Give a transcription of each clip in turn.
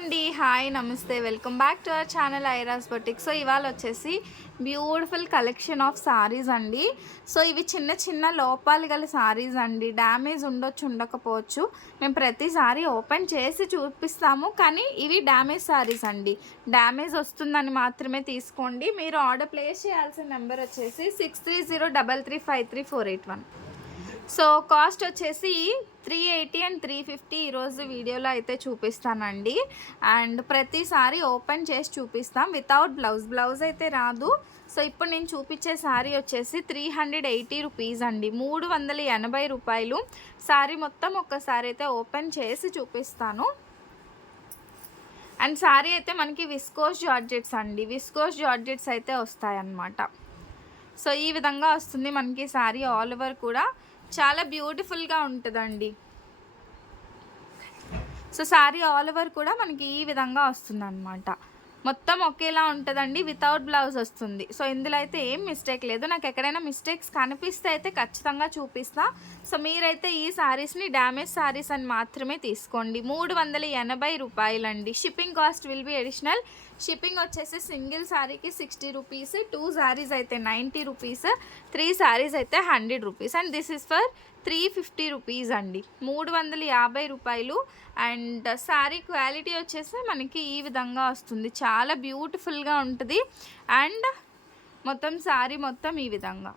అండి. హాయ్ నమస్తే. Welcome back to our channel Airas boutique. So ఇవాళ వచ్చేసి బ్యూటిఫుల్ కలెక్షన్ ఆఫ్ సారీస్ అండి. సో ఇవి చిన్న చిన్న లోపాలు గల సారీస్ అండి. డ్యామేజ్ ఉండొచ్చు ఉండకపోవచ్చు. మేము ప్రతిసారి ఓపెన్ చేసి చూపిస్తాము కానీ ఇవి డ్యామేజ్ సారీస్ అండి. డ్యామేజ్ వస్తుందని మాత్రమే తీసుకోండి. మీరు ఆర్డర్ ప్లేస్ చేయాల్సిన నెంబర్ వచ్చేసి six three zero double three five three four eight one. So cost వచ్చేసి three eighty and three fifty ఈరోజు వీడియోలో అయితే చూపిస్తానండి. అండ్ ప్రతిసారి ఓపెన్ చేసి చూపిస్తాం. వితౌట్ బ్లౌజ్ బ్లౌజ్ అయితే రాదు. సో ఇప్పుడు నేను చూపించే శారీ వచ్చేసి త్రీ హండ్రెడ్ ఎయిటీ రూపీస్ అండి. మూడు వందల ఎనభై రూపాయలు. శారీ మొత్తం ఒక్కసారి అయితే ఓపెన్ చేసి చూపిస్తాను. అండ్ శారీ అయితే మనకి విస్కోస్ జార్జెట్స్ అండి. విస్కోస్ జార్జెట్స్ అయితే వస్తాయన్నమాట. సో ఈ విధంగా వస్తుంది మనకి శారీ ఆల్ ఓవర్ కూడా. చాలా బ్యూటిఫుల్గా ఉంటుందండి. సో శారీ ఆల్ ఓవర్ కూడా మనకి ఈ విధంగా వస్తుంది అనమాట మొత్తం ఒకేలా ఉంటుందండి వితౌట్ బ్లౌజ్ వస్తుంది. సో ఇందులో అయితే ఏం మిస్టేక్ లేదు. నాకు ఎక్కడైనా మిస్టేక్స్ కనిపిస్తే అయితే ఖచ్చితంగా చూపిస్తా. సో మీరైతే ఈ శారీస్ని డ్యామేజ్ శారీస్ అని మాత్రమే తీసుకోండి. మూడు వందల ఎనభై రూపాయలండి. Shipping cost will be additional shipping వచ్చేసి సింగిల్ శారీకి సిక్స్టీ రూపీస్ టూ శారీస్ అయితే నైంటీ రూపీస్ త్రీ శారీస్ అయితే hundred rupees. And this is for three fifty rupees అండి. మూడు వందల యాభై రూపాయలు. అండ్ శారీ క్వాలిటీ వచ్చేసి మనకి ఈ విధంగా వస్తుంది. చాలా బ్యూటిఫుల్గా ఉంటుంది. అండ్ మొత్తం శారీ మొత్తం ఈ విధంగా.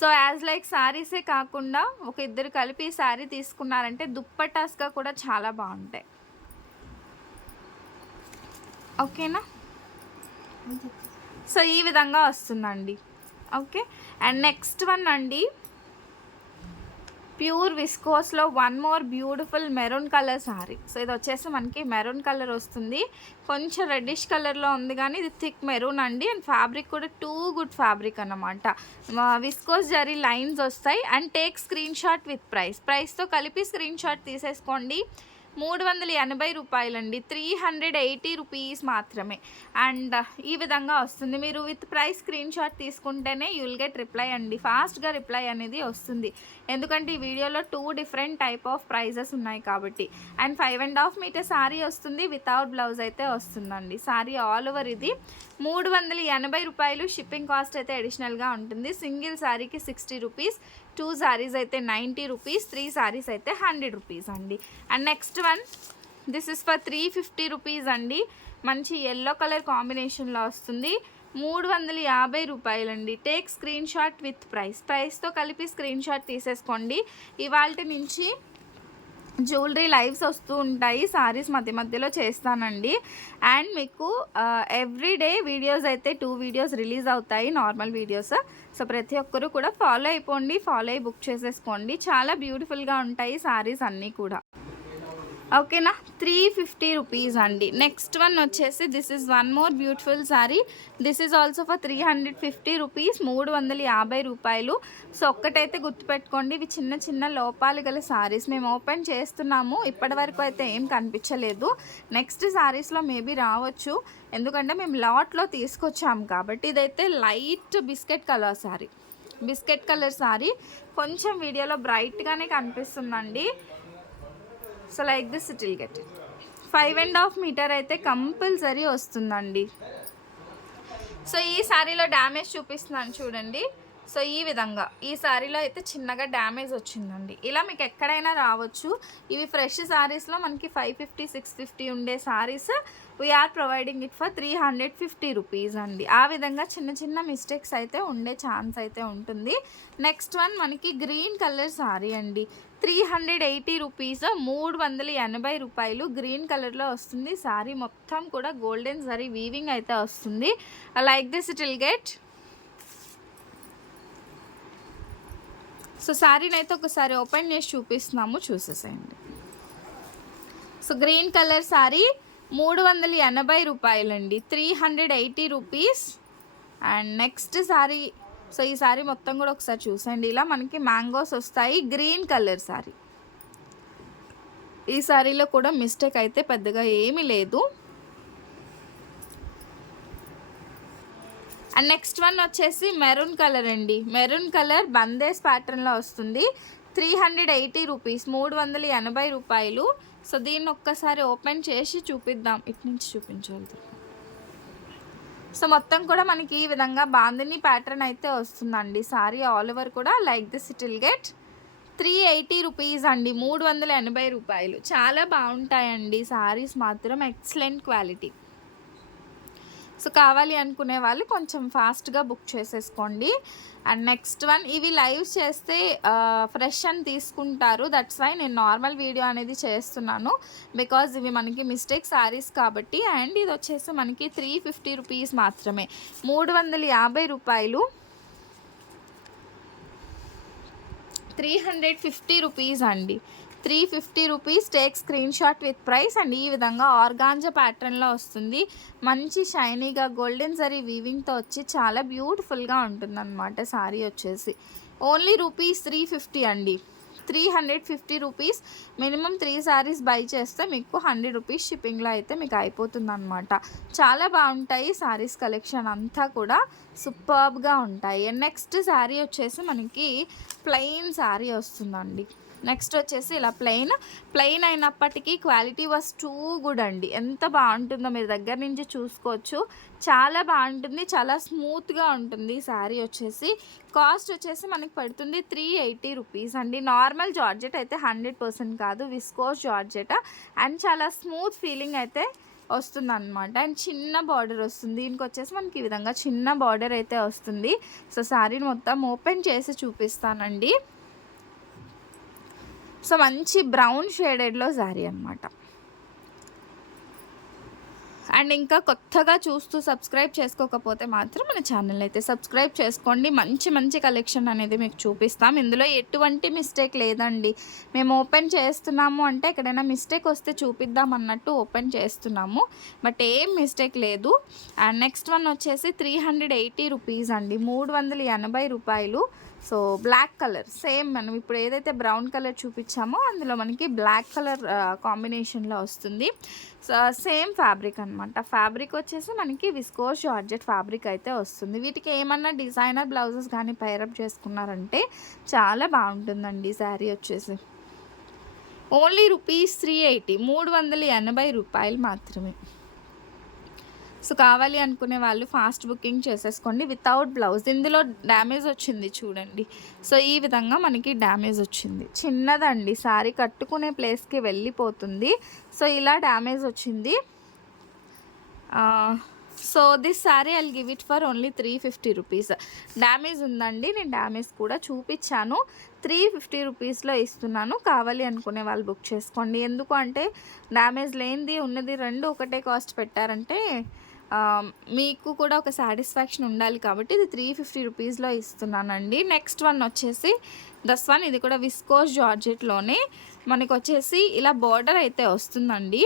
సో యాజ్ లైక్ శారీసే కాకుండా ఒక ఇద్దరు కలిపి శారీ తీసుకున్నారంటే దుప్పటాస్గా కూడా చాలా బాగుంటాయి. ఓకేనా? సో ఈ విధంగా వస్తుందండి. ఓకే? అండ్ నెక్స్ట్ వన్ అండి. Pure విస్కోస్లో one more beautiful maroon colour sari. So ఇది వచ్చేసి మనకి మెరూన్ కలర్ వస్తుంది. కొంచెం రెడ్డిష్ కలర్లో ఉంది కానీ ఇది థిక్ మెరూన్ అండి. అండ్ ఫ్యాబ్రిక్ కూడా టూ గుడ్ ఫ్యాబ్రిక్ అనమాట విస్కోస్ జరీ లైన్స్ వస్తాయి. And take screenshot with price. ప్రైస్తో కలిపి స్క్రీన్ షాట్ తీసేసుకోండి. మూడు వందల ఎనభై రూపాయలండి. త్రీ హండ్రెడ్ ఎయిటీ రూపీస్ మాత్రమే. అండ్ ఈ విధంగా వస్తుంది. మీరు విత్ ప్రైస్ స్క్రీన్ షాట్ తీసుకుంటేనే యుల్ గెట్ రిప్లై అండి. ఫాస్ట్గా రిప్లై అనేది వస్తుంది. ఎందుకంటే ఈ వీడియోలో two different type of prices ఉన్నాయి కాబట్టి. And five and half metre sari వస్తుంది. వితౌట్ బ్లౌజ్ అయితే వస్తుందండి. శారీ ఆల్ ఓవర్ ఇది. మూడు వందల ఎనభై రూపాయలు షిప్పింగ్ కాస్ట్ అయితే అడిషనల్గా ఉంటుంది. సింగిల్ శారీకి సిక్స్టీ రూపీస్ టూ శారీస్ అయితే నైంటీ రూపీస్ త్రీ శారీస్ అయితే హండ్రెడ్ రూపీస్ అండి. And next one this is for three fifty rupees అండి. మంచి ఎల్లో కలర్ కాంబినేషన్లో వస్తుంది. మూడు వందల యాభై రూపాయలండి. Take screen shot with price ప్రైస్తో కలిపి స్క్రీన్ షాట్ తీసేసుకోండి. ఇవాళ నుంచి జ్యువెలరీ లైవ్స్ వస్తూ ఉంటాయి. సారీస్ మధ్య మధ్యలో చేస్తానండి. అండ్ మీకు ఎవ్రీ డే వీడియోస్ అయితే టూ వీడియోస్ రిలీజ్ అవుతాయి. నార్మల్ వీడియోస్ సో ప్రతి ఒక్కరూ కూడా ఫాలో అయిపోండి. ఫాలో అయి బుక్ చేసేసుకోండి. చాలా బ్యూటిఫుల్గా ఉంటాయి సారీస్ అన్నీ కూడా. ఓకేనా? త్రీ ఫిఫ్టీ రూపీస్ అండి. నెక్స్ట్ వన్ వచ్చేసి this is one more beautiful sari this is also for three hundred fifty rupees మూడు వందల యాభై రూపాయలు. సో ఒక్కటైతే గుర్తుపెట్టుకోండి ఇవి చిన్న చిన్న లోపాలు గల శారీస్ మేము ఓపెన్ చేస్తున్నాము. ఇప్పటి వరకు అయితే ఏం కనిపించలేదు. నెక్స్ట్ సారీస్లో మేబీ రావచ్చు. ఎందుకంటే మేము లాట్లో తీసుకొచ్చాము కాబట్టి ఇదైతే light biscuit colour sari biscuit colour sari కొంచెం వీడియోలో బ్రైట్గానే కనిపిస్తుందండి. So like this it will get it five and half metre అయితే కంపల్సరీ వస్తుందండి. సో ఈ శారీలో డ్యామేజ్ చూపిస్తున్నాను చూడండి. సో ఈ విధంగా. ఈ శారీలో అయితే చిన్నగా డ్యామేజ్ వచ్చిందండి. ఇలా మీకు ఎక్కడైనా రావచ్చు. ఇవి ఫ్రెష్ శారీస్లో మనకి ఫైవ్ ఫిఫ్టీ సిక్స్ ఫిఫ్టీ ఉండే saris we're providing it for three hundred fifty rupees అండి. ఆ విధంగా చిన్న చిన్న మిస్టేక్స్ అయితే ఉండే ఛాన్స్ అయితే ఉంటుంది. నెక్స్ట్ వన్ మనకి గ్రీన్ కలర్ శారీ అండి. త్రీ హండ్రెడ్ ఎయిటీ రూపీస్ మూడు వందల ఎనభై రూపాయలు గ్రీన్ కలర్లో వస్తుంది. శారీ మొత్తం కూడా గోల్డెన్ సారీ వీవింగ్ అయితే వస్తుంది. Like this it will get so శారీని అయితే ఒకసారి ఓపెన్ చేసి చూపిస్తున్నాము. చూసేసేయండి. సో గ్రీన్ కలర్ శారీ మూడు వందల ఎనభై రూపాయలండి. Three hundred eighty rupees. And next sari so ఈ శారీ మొత్తం కూడా ఒకసారి చూసండి. ఇలా మనకి మ్యాంగోస్ వస్తాయి. గ్రీన్ కలర్ శారీ ఈ శారీలో కూడా మిస్టేక్ అయితే పెద్దగా ఏమీ లేదు. అండ్ నెక్స్ట్ వన్ వచ్చేసి మెరూన్ కలర్ అండి. మెరూన్ కలర్ బందేస్ ప్యాటర్న్లో వస్తుంది. త్రీ హండ్రెడ్ ఎయిటీ రూపీస్ మూడు వందల ఎనభై రూపాయలు. సో దీన్ని ఒక్కసారి ఓపెన్ చేసి చూపిద్దాం. ఇటు నుంచి చూపించగలుగుతాం సో మొత్తం కూడా మనకి ఈ విధంగా బాందిని ప్యాటర్న్ అయితే వస్తుందండి. సారీ ఆల్ ఓవర్ కూడా like this it will get three eighty rupees అండి. మూడు వందల ఎనభై రూపాయలు. చాలా బాగుంటాయండి. సారీస్ మాత్రం ఎక్సలెంట్ క్వాలిటీ సో కావాలి అనుకునే వాళ్ళు కొంచెం ఫాస్ట్గా బుక్ చేసేసుకోండి. అండ్ నెక్స్ట్ వన్ ఇవి లైవ్ చేస్తే ఫ్రెష్ అని తీసుకుంటారు. దట్స్ వై నేను నార్మల్ వీడియో అనేది చేస్తున్నాను. బికాజ్ ఇవి మనకి మిస్టేక్ శారీస్ కాబట్టి అండ్ ఇది వచ్చేసి మనకి త్రీ ఫిఫ్టీ రూపీస్ మాత్రమే. మూడు వందల యాభై రూపాయలు. త్రీ హండ్రెడ్ ఫిఫ్టీ రూపీస్ అండి. Three fifty rupees take screenshot with price and ఈ విధంగా ఆర్గాంజా ప్యాటర్న్లో వస్తుంది. మంచి షైనీగా గోల్డెన్ జరీ వీవింగ్తో వచ్చి చాలా బ్యూటిఫుల్గా ఉంటుందన్నమాట సారీ వచ్చేసి. ఓన్లీ రూపీస్ త్రీ ఫిఫ్టీ అండి. Three hundred fifty rupees. Minimum three saris buy చేస్తే మీకు హండ్రెడ్ రూపీస్ షిప్పింగ్లో అయితే మీకు అయిపోతుంది అనమాట చాలా బాగుంటాయి శారీస్ కలెక్షన్ అంతా కూడా. సూపర్బ్గా ఉంటాయి. నెక్స్ట్ శారీ వచ్చేసి మనకి ప్లెయిన్ శారీ వస్తుందండి. నెక్స్ట్ వచ్చేసి ఇలా ప్లెయిన్ ప్లెయిన్ అయినప్పటికీ క్వాలిటీ వాస్ టూ గుడ్ అండి. ఎంత బాగుంటుందో మీరు దగ్గర నుంచి చూసుకోవచ్చు. చాలా బాగుంటుంది చాలా స్మూత్గా ఉంటుంది శారీ వచ్చేసి. కాస్ట్ వచ్చేసి మనకి పడుతుంది త్రీ ఎయిటీ రూపీస్ అండి. నార్మల్ జార్జెట్ అయితే హండ్రెడ్ పర్సెంట్ కాదు విస్కోస్ జార్జెట్. అండ్ చాలా స్మూత్ ఫీలింగ్ అయితే వస్తుంది అనమాట అండ్ చిన్న బార్డర్ వస్తుంది. దీనికి వచ్చేసి మనకి ఈ విధంగా చిన్న బార్డర్ అయితే వస్తుంది. సో శారీని మొత్తం ఓపెన్ చేసి చూపిస్తానండి. సో మంచి బ్రౌన్ షేడెడ్లో శారీ అనమాట అండ్ ఇంకా కొత్తగా చూస్తూ సబ్స్క్రైబ్ చేసుకోకపోతే మాత్రం మన ఛానల్ అయితే సబ్స్క్రైబ్ చేసుకోండి. మంచి మంచి కలెక్షన్ అనేది మీకు చూపిస్తాం. ఇందులో ఎటువంటి మిస్టేక్ లేదండి. మేము ఓపెన్ చేస్తున్నాము అంటే ఎక్కడైనా మిస్టేక్ వస్తే చూపిద్దాం అన్నట్టు ఓపెన్ చేస్తున్నాము. బట్ ఏం మిస్టేక్ లేదు. అండ్ నెక్స్ట్ వన్ వచ్చేసి త్రీ హండ్రెడ్ ఎయిటీ రూపీస్ అండి. మూడు వందల ఎనభై రూపాయలు. సో బ్లాక్ కలర్ సేమ్ మనం ఇప్పుడు ఏదైతే బ్రౌన్ కలర్ చూపించామో అందులో మనకి బ్లాక్ కలర్ కాంబినేషన్లో వస్తుంది. సో సేమ్ ఫ్యాబ్రిక్ అనమాట ఫ్యాబ్రిక్ వచ్చేసి మనకి విస్కోస్ జార్జెట్ ఫ్యాబ్రిక్ అయితే వస్తుంది. వీటికి ఏమన్నా డిజైనర్ బ్లౌజెస్ కానీ పైరప్ చేసుకున్నారంటే చాలా బాగుంటుందండి శారీ వచ్చేసి. ఓన్లీ రూపీస్ త్రీ ఎయిటీ మూడు వందల ఎనభై రూపాయలు మాత్రమే. సో కావాలి అనుకునే వాళ్ళు ఫాస్ట్ బుకింగ్ చేసేసుకోండి. వితౌట్ బ్లౌజ్ ఇందులో డ్యామేజ్ వచ్చింది చూడండి. సో ఈ విధంగా మనకి డ్యామేజ్ వచ్చింది. చిన్నదండి. సారీ కట్టుకునే ప్లేస్కి వెళ్ళిపోతుంది. సో ఇలా డ్యామేజ్ వచ్చింది. So this sari I'll give it for only three fifty rupees damage ఉందండి. నేను డ్యామేజ్ కూడా చూపించాను. త్రీ ఫిఫ్టీ రూపీస్లో ఇస్తున్నాను. కావాలి అనుకునే వాళ్ళు బుక్ చేసుకోండి. ఎందుకు అంటే డ్యామేజ్ లేనిది ఉన్నది రెండు ఒకటే కాస్ట్ పెట్టారంటే మీకు కూడా ఒక సాటిస్ఫాక్షన్ ఉండాలి కాబట్టి ఇది త్రీ ఫిఫ్టీ రూపీస్లో ఇస్తున్నానండి. నెక్స్ట్ వన్ వచ్చేసి దస్ వన్ ఇది కూడా విస్కోస్ జార్జెట్లోనే మనకు వచ్చేసి ఇలా బార్డర్ అయితే వస్తుందండి.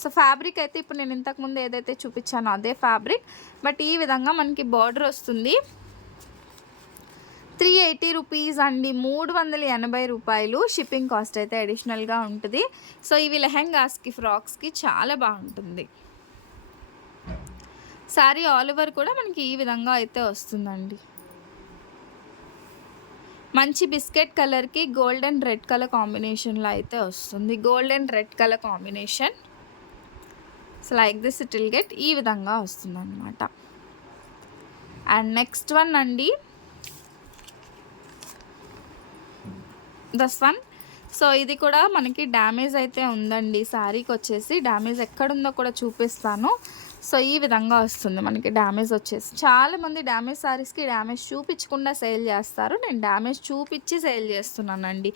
సో ఫ్యాబ్రిక్ అయితే ఇప్పుడు నేను ఇంతకుముందు ఏదైతే చూపించానో అదే ఫ్యాబ్రిక్ బట్ ఈ విధంగా మనకి బార్డర్ వస్తుంది. త్రీ ఎయిటీ రూపీస్ అండి. మూడు వందల ఎనభై రూపాయలు షిప్పింగ్ కాస్ట్ అయితే అడిషనల్గా ఉంటుంది. సో ఇవి లెహెంగాస్కి ఫ్రాక్స్కి చాలా బాగుంటుంది. శారీ ఆల్ ఓవర్ కూడా మనకి ఈ విధంగా అయితే వస్తుందండి. మంచి బిస్కెట్ కలర్కి గోల్డ్ అండ్ రెడ్ కలర్ కాంబినేషన్లో అయితే వస్తుంది. Gold and red colour combination. So like this it will get ఈ విధంగా వస్తుంది అనమాట అండ్ నెక్స్ట్ వన్ అండి. దస్ వన్ సో ఇది కూడా మనకి డ్యామేజ్ అయితే ఉందండి. శారీకి వచ్చేసి డ్యామేజ్ ఎక్కడుందో కూడా చూపిస్తాను. సో ఈ విధంగా వస్తుంది మనకి డ్యామేజ్ వచ్చేసి. చాలామంది డ్యామేజ్ శారీస్కి డ్యామేజ్ చూపించకుండా సేల్ చేస్తారు. నేను డ్యామేజ్ చూపించి సేల్ చేస్తున్నానండి.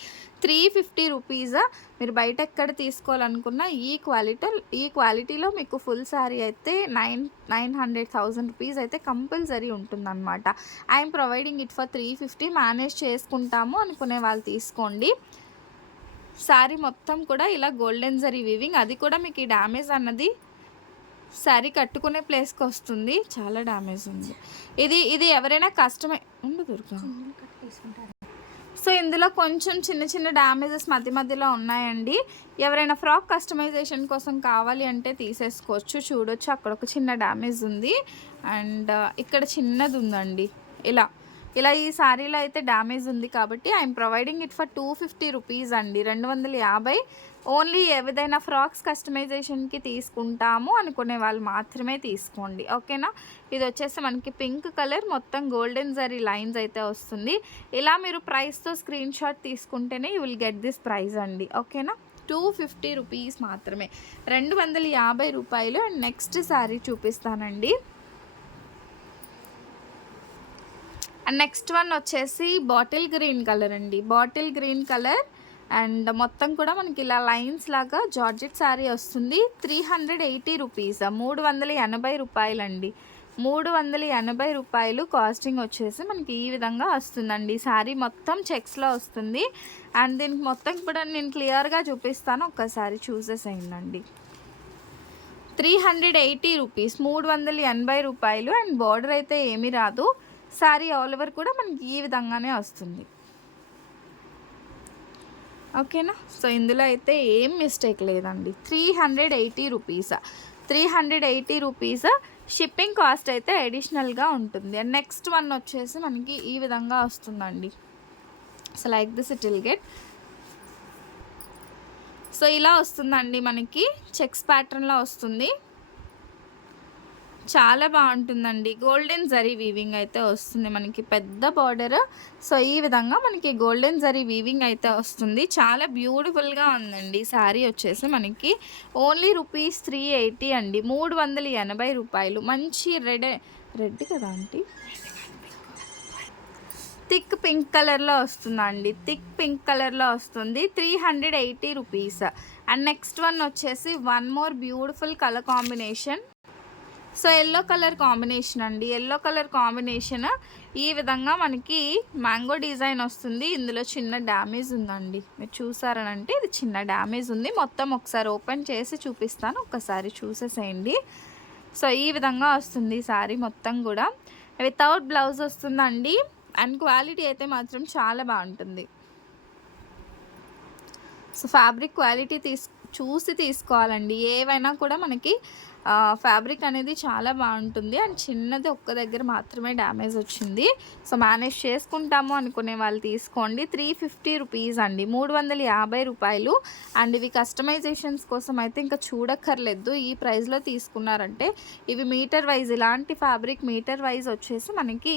Three fifty rupees? మీరు బయట ఎక్కడ తీసుకోవాలనుకున్నా ఈ క్వాలిటీ ఈ క్వాలిటీలో మీకు ఫుల్ శారీ అయితే nine nine hundred thousand rupees అయితే కంపల్సరీ ఉంటుందన్నమాట. I'm providing it for three fifty. Manage చేసుకుంటాము అనుకునే వాళ్ళు తీసుకోండి. శారీ మొత్తం కూడా ఇలా గోల్డెన్ జరీ వీవింగ్. అది కూడా మీకు ఈ డ్యామేజ్ అన్నది శారీ కట్టుకునే ప్లేస్కి వస్తుంది. చాలా డ్యామేజ్ ఉంది. ఇది ఇది ఎవరైనా కష్టమే. ఉండు దుర్గా. సో ఇందులో కొంచెం చిన్న చిన్న డ్యామేజెస్ మధ్య మధ్యలో ఉన్నాయండి. ఎవరైనా ఫ్రాక్ కస్టమైజేషన్ కోసం కావాలి అంటే తీసేసుకోవచ్చు. చూడొచ్చు అక్కడ ఒక చిన్న డ్యామేజ్ ఉంది. అండ్ uh, ఇక్కడ చిన్నది ఉందండి. ఇలా. ఇలా ఈ శారీలో అయితే డ్యామేజ్ ఉంది కాబట్టి I'm providing it for two fifty rupees అండి. రెండు వందల యాభై ఓన్లీ ఏదైనా ఫ్రాక్స్ కస్టమైజేషన్కి తీసుకుంటాము అనుకునే వాళ్ళు మాత్రమే తీసుకోండి. ఓకేనా? ఇది వచ్చేసి మనకి పింక్ కలర్ మొత్తం గోల్డెన్ జరీ లైన్స్ అయితే వస్తుంది. ఇలా మీరు ప్రైస్తో స్క్రీన్ షాట్ తీసుకుంటేనే you will get this price అండి. ఓకేనా? టూ ఫిఫ్టీ రూపీస్ మాత్రమే. రెండు వందల యాభై రూపాయలు అండ్ నెక్స్ట్ శారీ చూపిస్తానండి. అండ్ నెక్స్ట్ వన్ వచ్చేసి బాటిల్ గ్రీన్ కలర్ అండి. బాటిల్ గ్రీన్ కలర్ అండ్ మొత్తం కూడా మనకి ఇలా లైన్స్ లాగా జార్జెట్ శారీ వస్తుంది. త్రీ హండ్రెడ్ ఎయిటీ రూపీస్ మూడు వందల ఎనభై రూపాయలండి. మూడు వందల ఎనభై రూపాయలు కాస్టింగ్ వచ్చేసి మనకి ఈ విధంగా వస్తుందండి. శారీ మొత్తం చెక్స్లో వస్తుంది. అండ్ దీనికి మొత్తం కూడా నేను క్లియర్గా చూపిస్తాను. ఒక్కసారి చూసేసేయండి త్రీ హండ్రెడ్ ఎయిటీ రూపీస్ మూడు వందల ఎనభై రూపాయలు అండ్ బార్డర్ అయితే ఏమీ రాదు. శారీ ఆల్ ఓవర్ కూడా మనకి ఈ విధంగానే వస్తుంది. ఓకేనా? సో ఇందులో అయితే ఏం మిస్టేక్ లేదండి. Three hundred eighty rupees three hundred eighty rupees shipping cost అయితే అడిషనల్గా ఉంటుంది. అండ్ నెక్స్ట్ వన్ వచ్చేసి మనకి ఈ విధంగా వస్తుందండి. So like this it will get. So ఇలా వస్తుందండి మనకి. చెక్స్ ప్యాటర్న్లో వస్తుంది. చాలా బాగుంటుందండి. గోల్డెన్ జరీ వీవింగ్ అయితే వస్తుంది మనకి. పెద్ద బార్డర్ సో ఈ విధంగా మనకి గోల్డెన్ జరీ వీవింగ్ అయితే వస్తుంది. చాలా బ్యూటిఫుల్గా ఉందండి. శారీ వచ్చేసి మనకి ఓన్లీ రూపీస్ త్రీ ఎయిటీ అండి. మూడు వందల ఎనభై రూపాయలు. మంచి రెడ్ రెడ్ కదా ఆంటీ? థిక్ పింక్ కలర్లో వస్తుందండి. థిక్ పింక్ కలర్లో వస్తుంది. Three hundred eighty rupees and next one వచ్చేసి one more beautiful colour combination so yellow colour combination అండి. ఎల్లో కలర్ కాంబినేషన్ ఈ విధంగా మనకి మ్యాంగో డిజైన్ వస్తుంది. ఇందులో చిన్న డ్యామేజ్ ఉందండి. మీరు చూసారనంటే ఇది చిన్న డ్యామేజ్ ఉంది. మొత్తం ఒకసారి ఓపెన్ చేసి చూపిస్తాను. ఒకసారి చూసేసేయండి. సో ఈ విధంగా వస్తుంది శారీ మొత్తం కూడా. వితౌట్ బ్లౌజ్ వస్తుందండి. అండ్ క్వాలిటీ అయితే మాత్రం చాలా బాగుంటుంది. సో ఫ్యాబ్రిక్ క్వాలిటీ తీసు చూసి తీసుకోవాలండి. ఏవైనా కూడా మనకి ఫ్యాబ్రిక్ అనేది చాలా బాగుంటుంది. అండ్ చిన్నది ఒక్క దగ్గర మాత్రమే డ్యామేజ్ వచ్చింది. సో మేనేజ్ చేసుకుంటాము అనుకునే వాళ్ళు తీసుకోండి. త్రీ ఫిఫ్టీ రూపీస్ అండి. మూడు వందల యాభై రూపాయలు. అండ్ ఇవి కస్టమైజేషన్స్ కోసం అయితే ఇంకా చూడక్కర్లేదు. ఈ ప్రైస్లో తీసుకున్నారంటే ఇవి మీటర్ వైజ్ ఇలాంటి ఫ్యాబ్రిక్ మీటర్ వైజ్ వచ్చేసి మనకి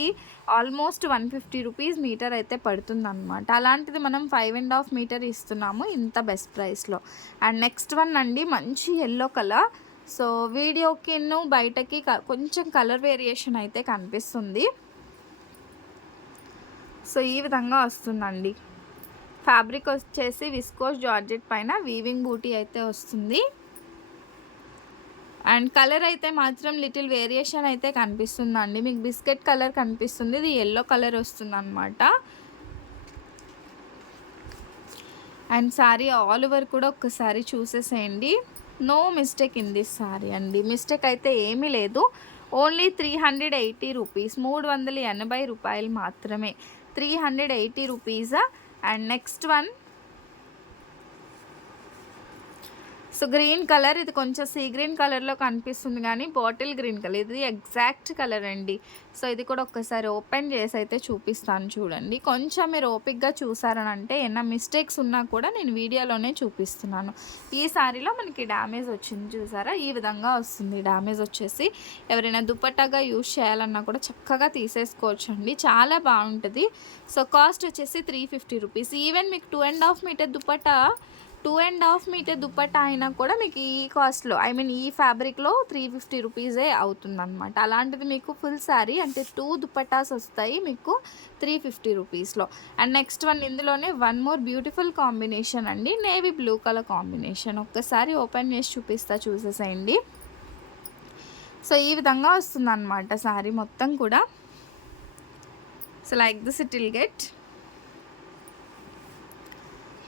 almost one fifty rupees metre అయితే పడుతుంది అనమాట అలాంటిది మనం ఫైవ్ అండ్ హాఫ్ మీటర్ ఇస్తున్నాము ఇంత బెస్ట్ ప్రైస్లో అండ్ నెక్స్ట్ వన్ అండి మంచి ఎల్లో కలర్ సో వీడియోకి బయటకి కొంచెం కలర్ వేరియేషన్ అయితే కనిపిస్తుంది. సో ఈ విధంగా వస్తుందండి. ఫ్యాబ్రిక్ వచ్చేసి విస్కోస్ జార్జెట్ పైన వీవింగ్ బూటీ అయితే వస్తుంది. అండ్ కలర్ అయితే మాత్రం లిటిల్ వేరియేషన్ అయితే కనిపిస్తుందండి. మీకు బిస్కెట్ కలర్ కనిపిస్తుంది. ఇది ఎల్లో కలర్ వస్తుంది అనమాట అండ్ సారీ ఆల్ ఓవర్ కూడా ఒక్కసారి చూసేసేయండి. No mistake in this sari అండి. మిస్టేక్ అయితే ఏమీ లేదు. Only three hundred eighty rupees మూడు వందల ఎనభై రూపాయలు మాత్రమే. Three hundred eighty rupees? And next one so green colour ఇది కొంచెం సీ గ్రీన్ కలర్లో కనిపిస్తుంది కానీ బాటిల్ గ్రీన్ కలర్. ఇది ఎగ్జాక్ట్ కలర్ అండి. సో ఇది కూడా ఒక్కసారి ఓపెన్ చేసి అయితే చూపిస్తాను చూడండి. కొంచెం మీరు ఓపిక్గా చూసారని అంటే ఏమైనా మిస్టేక్స్ ఉన్నా కూడా నేను వీడియోలోనే చూపిస్తున్నాను. ఈ సారీలో మనకి డ్యామేజ్ వచ్చింది చూసారా? ఈ విధంగా వస్తుంది డ్యామేజ్ వచ్చేసి. ఎవరైనా దుప్పట్టగా యూజ్ చేయాలన్నా కూడా చక్కగా తీసేసుకోవచ్చండి. చాలా బాగుంటుంది. సో కాస్ట్ వచ్చేసి త్రీ ఫిఫ్టీ రూపీస్. ఈవెన్ మీకు two and half metre dupatta two and half metre dupatta అయినా కూడా మీకు ఈ కాస్ట్లో ఐ మీన్ ఈ ఫ్యాబ్రిక్లో త్రీ ఫిఫ్టీ రూపీసే అవుతుందన్నమాట. అలాంటిది మీకు ఫుల్ శారీ అంటే టూ దుప్పటాస్ వస్తాయి మీకు త్రీ ఫిఫ్టీ రూపీస్లో. అండ్ నెక్స్ట్ వన్ ఇందులోనే వన్ మోర్ బ్యూటిఫుల్ కాంబినేషన్ అండి నేవీ బ్లూ కలర్ కాంబినేషన్. ఒక్కసారి ఓపెన్ చేసి చూపిస్తా చూసేసేయండి. సో ఈ విధంగా వస్తుందన్నమాట శారీ మొత్తం కూడా. So like this it will get.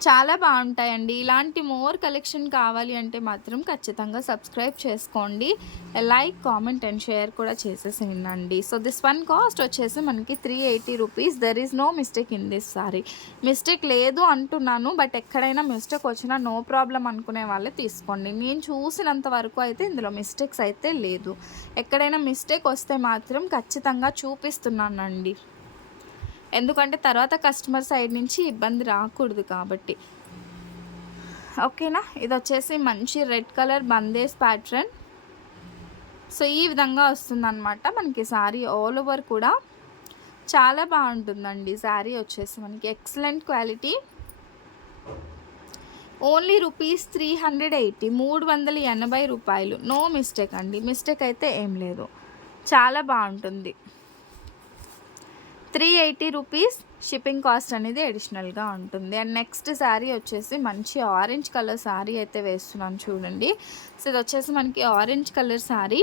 చాలా బాగుంటాయండి. ఇలాంటి మోర్ కలెక్షన్ కావాలి అంటే మాత్రం ఖచ్చితంగా సబ్స్క్రైబ్ చేసుకోండి. లైక్ కామెంట్ అండ్ షేర్ కూడా చేసేసేయండి సో దిస్ వన్ కాస్ట్ వచ్చేసి మనకి three eighty rupees there is no mistake in this sari mistake లేదు అంటున్నాను బట్ ఎక్కడైనా మిస్టేక్ వచ్చినా నో ప్రాబ్లం అనుకునే వాళ్ళే తీసుకోండి. నేను చూసినంత వరకు అయితే ఇందులో మిస్టేక్స్ అయితే లేదు. ఎక్కడైనా మిస్టేక్ వస్తే మాత్రం ఖచ్చితంగా చూపిస్తున్నానండి. ఎందుకంటే తర్వాత కస్టమర్ సైడ్ నుంచి ఇబ్బంది రాకూడదు కాబట్టి. ఓకేనా? ఇది వచ్చేసి మంచి రెడ్ కలర్ బందేస్ ప్యాటర్న్ సో ఈ విధంగా వస్తుందన్నమాట మనకి శారీ ఆల్ ఓవర్ కూడా. చాలా బాగుంటుందండి శారీ వచ్చేసి మనకి. Excellent quality only rupees three hundred eighty మూడు వందల ఎనభై రూపాయలు. నో మిస్టేక్ అండి. మిస్టేక్ అయితే ఏం లేదు. చాలా బాగుంటుంది. Three eighty rupees shipping cost అనేది అడిషనల్గా ఉంటుంది. అండ్ నెక్స్ట్ శారీ వచ్చేసి మంచి ఆరెంజ్ కలర్ శారీ అయితే వేస్తున్నాను చూడండి. సో ఇది వచ్చేసి మనకి ఆరెంజ్ కలర్ శారీ.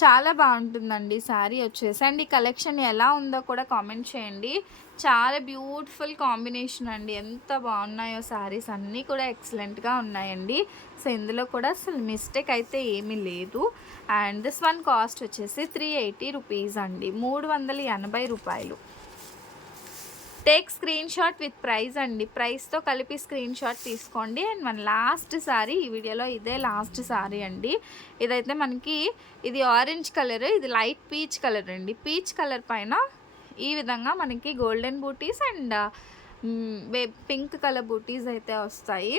చాలా బాగుంటుందండి శారీ వచ్చేసి. అండ్ ఈ కలెక్షన్ ఎలా ఉందో కూడా కామెంట్ చేయండి. చాలా బ్యూటిఫుల్ కాంబినేషన్ అండి. ఎంత బాగున్నాయో శారీస్ అన్నీ కూడా ఎక్సలెంట్గా ఉన్నాయండి. సో ఇందులో కూడా అసలు మిస్టేక్ అయితే ఏమీ లేదు. అండ్ దిస్ వన్ కాస్ట్ వచ్చేసి త్రీ ఎయిటీ రూపీస్ అండి. మూడు వందల ఎనభై రూపాయలు. Take screen shot with price అండి ప్రైస్తో కలిపి స్క్రీన్ షాట్ తీసుకోండి. అండ్ మన లాస్ట్ సారీ ఈ వీడియోలో ఇదే లాస్ట్ సారీ అండి. ఇదైతే మనకి ఇది ఆరెంజ్ కలర్ ఇది లైట్ పీచ్ కలర్ అండి. పీచ్ కలర్ పైన ఈ విధంగా మనకి golden booties and pink colour బూటీస్ అయితే వస్తాయి.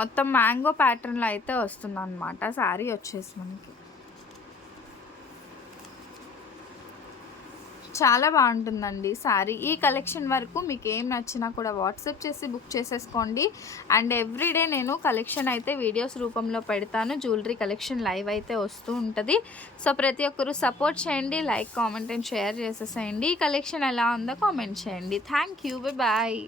మొత్తం మ్యాంగో ప్యాటర్న్లో అయితే వస్తుంది అనమాట శారీ వచ్చేసి మనకి. చాలా బాగుంటుందండి శారీ ఈ కలెక్షన్ వరకు మీకు ఏం నచ్చినా కూడా వాట్సాప్ చేసి బుక్ చేసేసుకోండి. అండ్ ఎవ్రీడే నేను కలెక్షన్ అయితే వీడియోస్ రూపంలో పెడతాను. జ్యువెలరీ కలెక్షన్ లైవ్ అయితే వస్తూ ఉంటుంది. సో ప్రతి ఒక్కరు సపోర్ట్ చేయండి లైక్ కామెంట్ అండ్ షేర్ చేసేసేయండి. ఈ కలెక్షన్ ఎలా ఉందో కామెంట్ చేయండి. Thank you. బాయ్